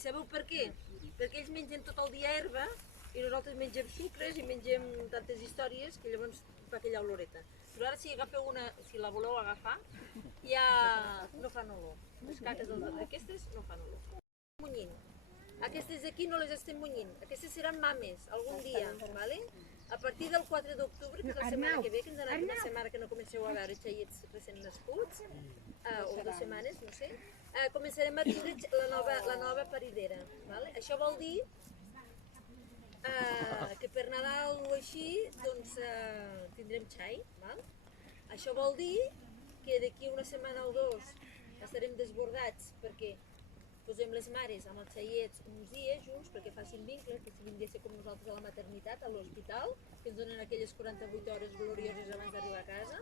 I sabeu per què? Perquè ells mengen tot el dia herba i nosaltres mengem sucres i mengem tantes històries que llavors fa aquella oloreta. Però ara si agafeu una, si la voleu agafar, ja no fan olor. Les caques aquestes no fan olor. Munyint. Aquestes d'aquí no les estem munyint. Aquestes seran mames, algun dia, ¿vale? A partir del 4 d'octubre, que és la setmana que ve, que ens ha anat una setmana que no comenceu a veure xaiets recent nascuts, o 2 setmanes, no sé, començarem a tindre la nova paridera. Això vol dir que per Nadal o així tindrem xai. Això vol dir que d'aquí una setmana o 2 estarem desbordats perquè posem les mares amb els xaiets uns dies junts perquè facin vincle, que siguin de ser com nosaltres a la maternitat, a l'hospital, que ens donen aquelles 48 hores glorioses abans d'arribar a casa.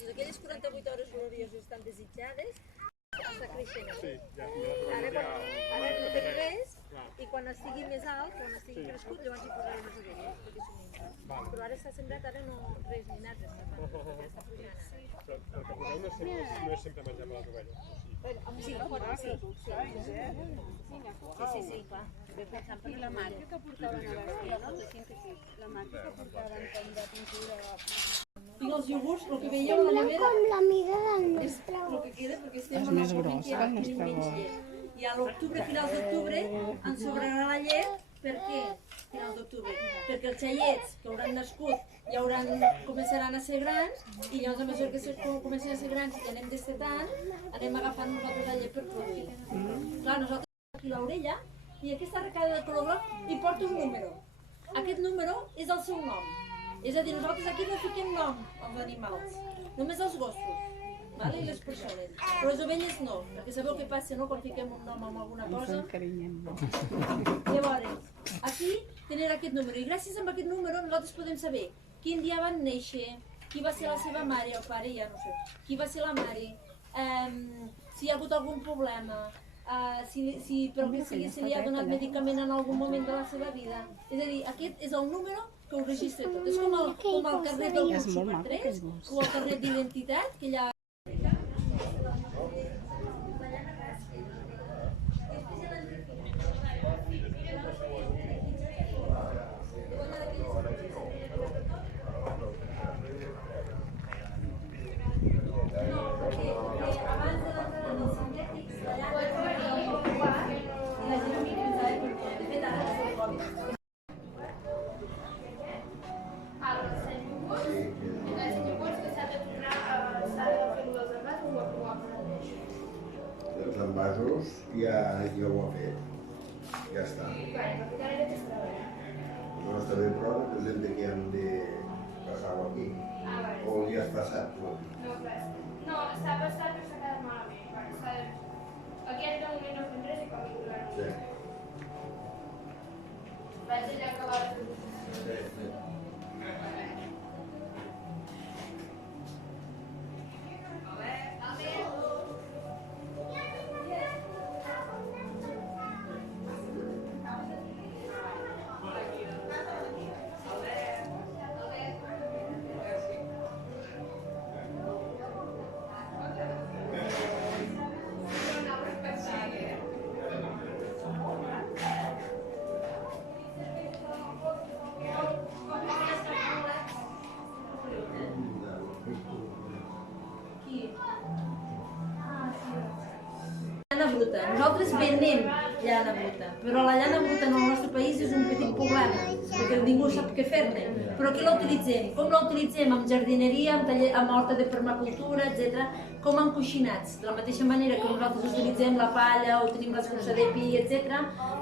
Doncs aquelles 48 hores glorioses tan desitjades està creixent. Ara no té res i quan estigui més alt, quan estigui crescut, llavors hi posarem les ovelles, perquè s'ho mengen. Però ara s'ha sembrat, ara no res ni nada, perquè està pujant. Però el que poseu no és sempre menjar per les ovelles. Sí, clar. I la marca que portaven a vestir, no? La marca que portaven com de pintura... Tinc els iogurts, el que veieu a la nevera... com la mida del nostre el que queda, perquè estem en el moment que tenim menys llet. I a l'octubre, finals d'octubre, ens sobrarà la llet. Per què? Finals d'octubre. Perquè els xaiets que hauran nascut ja començaran a ser grans i llavors a mesura que comencen a ser grans i anem destetant, anem agafant nosaltres la llet per produir. Clar, nosaltres aquí l'orella i aquesta arracada de color groc hi porta un número. Aquest número és el seu nom. És a dir, nosaltres aquí no fiquem nom als animals, només als gossos i les persones. Però les ovelles no, perquè sabeu què passa quan fiquem un nom amb alguna cosa? Llavors, aquí tenen aquest número i gràcies a aquest número nosaltres podem saber quin dia van néixer, qui va ser la seva mare o pare, ja no sé, qui va ser la mare, si hi ha hagut algun problema, però que sigui se li ha donat medicament en algun moment de la seva vida. És a dir, aquest és el número que ho registra tot. És com el carnet del curs Super 3 o el carnet d'identitat, que ja... Els envasos ja ho ha fet, ja està. No està bé, però representa que hem de passar-ho aquí. O ja has passat tu? No, està passat però s'ha quedat malament. Aquí de moment no fem res i com hi durant. Sí. Vaig allà acabar la posició. Nosaltres venem llana bruta, però la llana bruta en el nostre país és un petit problema, perquè ningú sap què fer-ne. Però aquí la utilitzem. Com la utilitzem? Amb jardineria, amb horta de permacultura, etc. Com amb coixinats. De la mateixa manera que nosaltres utilitzem la palla o tenim l'escorça de pi, etc.,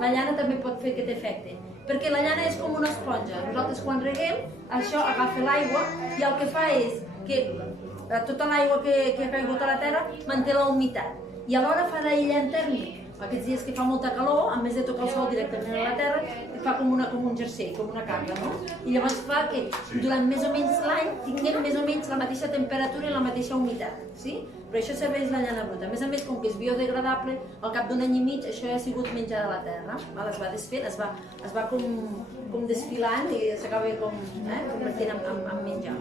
la llana també pot fer aquest efecte. Perquè la llana és com una esponja. Nosaltres quan reguem, això agafa l'aigua i el que fa és que tota l'aigua que ha caigut a la terra manté la humitat. I alhora fa d'aïllant tèrmic. Aquests dies que fa molta calor, en més de tocar el sol directament a la terra, fa com un jersei, com una capa, no? I llavors fa que durant més o menys l'any tinguem més o menys la mateixa temperatura i la mateixa humitat, sí? Però això serveix la llana bruta. A més, com que és biodegradable, al cap d'un any i mig això ja ha sigut menjar de la terra. Es va desfent, es va com desfilant i s'acaba convertint en menjar.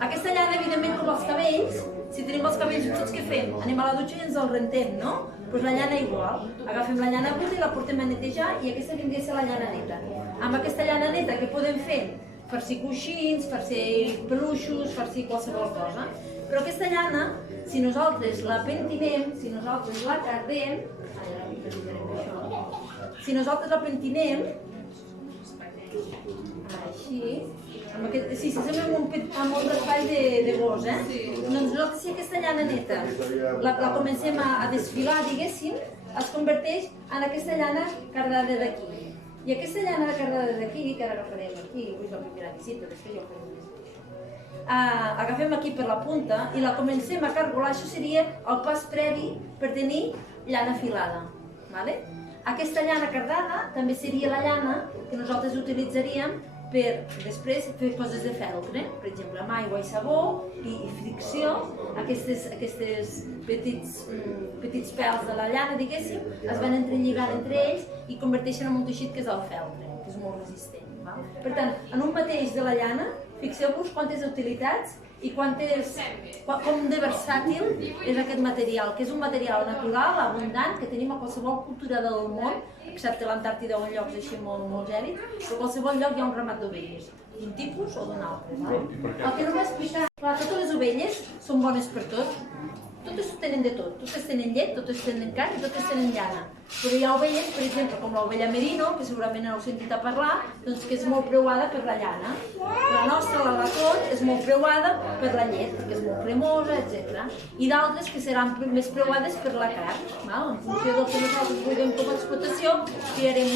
Aquesta llana, evidentment, com els cabells, si tenim els cabells tots, què fem? Anem a la dutxa i ens els rentem, no? Doncs la llana igual. Agafem la llana bruta i la portem a netejar i aquesta vindria a ser la llana neta. Amb aquesta llana neta què podem fer? Farcir coixins, farcir peluixos, farcir qualsevol cosa. Però aquesta llana, si nosaltres la pentinem, si nosaltres la cardem, si nosaltres la pentinem, així, si sembla amb un raspall de gos, doncs nosaltres si aquesta llana neta la comencem a desfilar, diguéssim, es converteix en aquesta llana cardada d'aquí. I aquesta llana cardada d'aquí, que ara agafarem aquí, avui és la primera visita, després ja ho farem més. Agafem aquí per la punta i la comencem a cargolar, això seria el pas previ per tenir llana filada. Aquesta llana cardada també seria la llana que nosaltres utilitzaríem per després fer coses de feltre, per exemple, amb aigua i sabó i fricció, aquests petits pèls de la llana, diguéssim, es van entrelligant entre ells i converteixen en un teixit que és el feltre, que és molt resistent. Per tant, en un mateix de la llana, fixeu-vos quantes utilitats i com de versàtil és aquest material, que és un material natural, abundant, que tenim a qualsevol cultura del món, excepte l'Antàrtida o en llocs així molt gèlids, però a qualsevol lloc hi ha un ramat d'ovelles, d'un tipus o d'un altre. El que no m'ha explicat, clar, totes les ovelles són bones per tot, totes tenen de tot, totes tenen llet, totes tenen carn i totes tenen llana. Però hi ha ovelles, per exemple, com l'ovella merino, que segurament heu sentit a parlar, doncs que és molt preuada per la llana. La nostra, la Lacón, és molt preuada per la llet, perquè és molt cremosa, etc. I d'altres que seran més preuades per la carn. En funció del que nosaltres vulguem com a explotació, triarem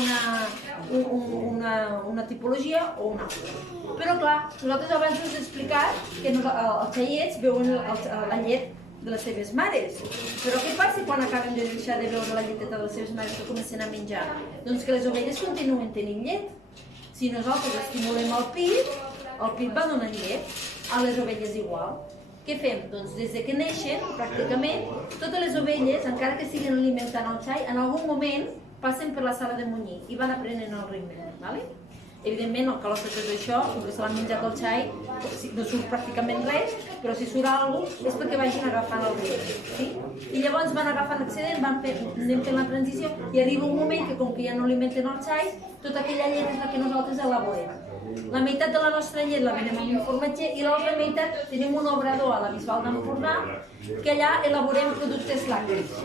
una tipologia o una altra. Però clar, nosaltres abans us he explicat que els xaiets veuen la llet de les seves mares. Però què passa quan acaben de deixar de veure la lleteta de les seves mares que comencen a menjar? Doncs que les ovelles continuen tenint llet. Si nosaltres estimulem el pit va donant llet, a les ovelles igual. Què fem? Doncs des que neixen, pràcticament, totes les ovelles, encara que siguin alimentant el xai, en algun moment passen per la sala de munyir i van aprenent el ritme. Evidentment, el calor de tot això, com que se l'han menjat el xai, no surt pràcticament res, però si surt alguna cosa és perquè vagin agafant el ritme. I llavors van agafant excedent, anem fent la transició i arriba un moment que com que ja no alimenten el xai, tota aquella llet és la que nosaltres elaborem. La meitat de la nostra llet la venem amb un formatger i l'altra meitat tenim un obrador a la Bisbal d'Empordà que allà elaborem productes làctics.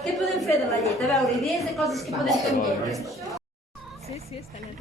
Què podem fer de la llet? A veure, idees de coses que podem fer amb llet. Sí, està net.